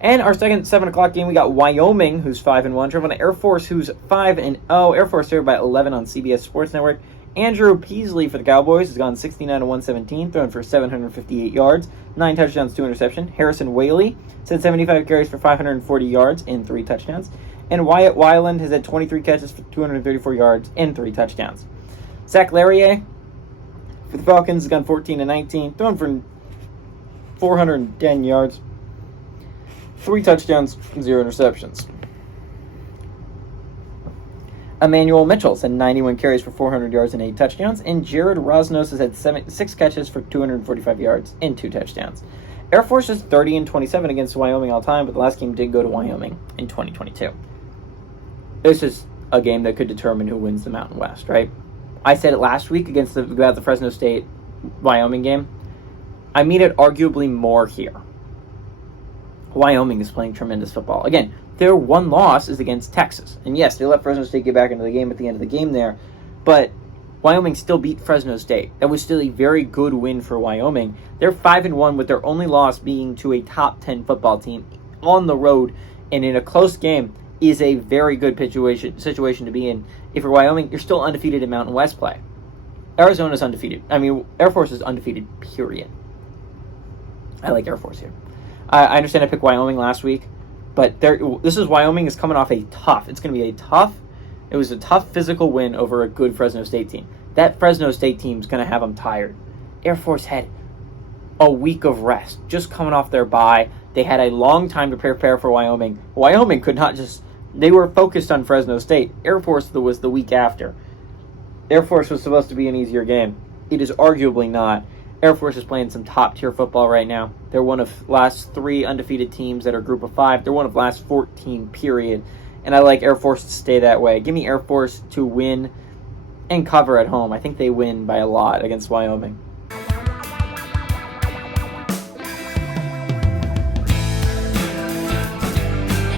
And our second 7 o'clock game, we got Wyoming, who's 5-1, traveling to Air Force, who's 5-0. Air Force favored by 11 on CBS Sports Network. Andrew Peasley for the Cowboys has gone 69-117, thrown for 758 yards, 9 touchdowns, 2 interceptions. Harrison Whaley has had 75 carries for 540 yards and 3 touchdowns. And Wyatt Weiland has had 23 catches for 234 yards and 3 touchdowns. Zach Larrier for the Falcons has gone 14-19, thrown for 410 yards, 3 touchdowns, 0 interceptions. Emmanuel Mitchell's had 91 carries for 400 yards and 8 touchdowns, and Jared Rosnos has had 6 catches for 245 yards and 2 touchdowns. Air Force is 30-27 against Wyoming all time, but the last game did go to Wyoming in 2022. This is a game that could determine who wins the Mountain West, right? I said it last week about the Fresno State-Wyoming game. I mean it arguably more here. Wyoming is playing tremendous football. Again, their one loss is against Texas. And yes, they let Fresno State get back into the game at the end of the game there, but Wyoming still beat Fresno State. That was still a very good win for Wyoming. They're 5-1 with their only loss being to a top 10 football team on the road and in a close game is a very good situation to be in. If you're Wyoming, you're still undefeated in Mountain West play. Arizona's undefeated. Air Force is undefeated, period. I like Air Force here. I understand I picked Wyoming last week, but Wyoming is coming off it was a tough physical win over a good Fresno State team. That Fresno State team's going to have them tired. Air Force had a week of rest, just coming off their bye. They had a long time to prepare for Wyoming. Wyoming they were focused on Fresno State. Air Force was the week after. Air Force was supposed to be an easier game. It is arguably not. Air Force is playing some top-tier football right now. They're one of last 3 undefeated teams that are group of 5. They're one of last 14, period. And I like Air Force to stay that way. Give me Air Force to win and cover at home. I think they win by a lot against Wyoming.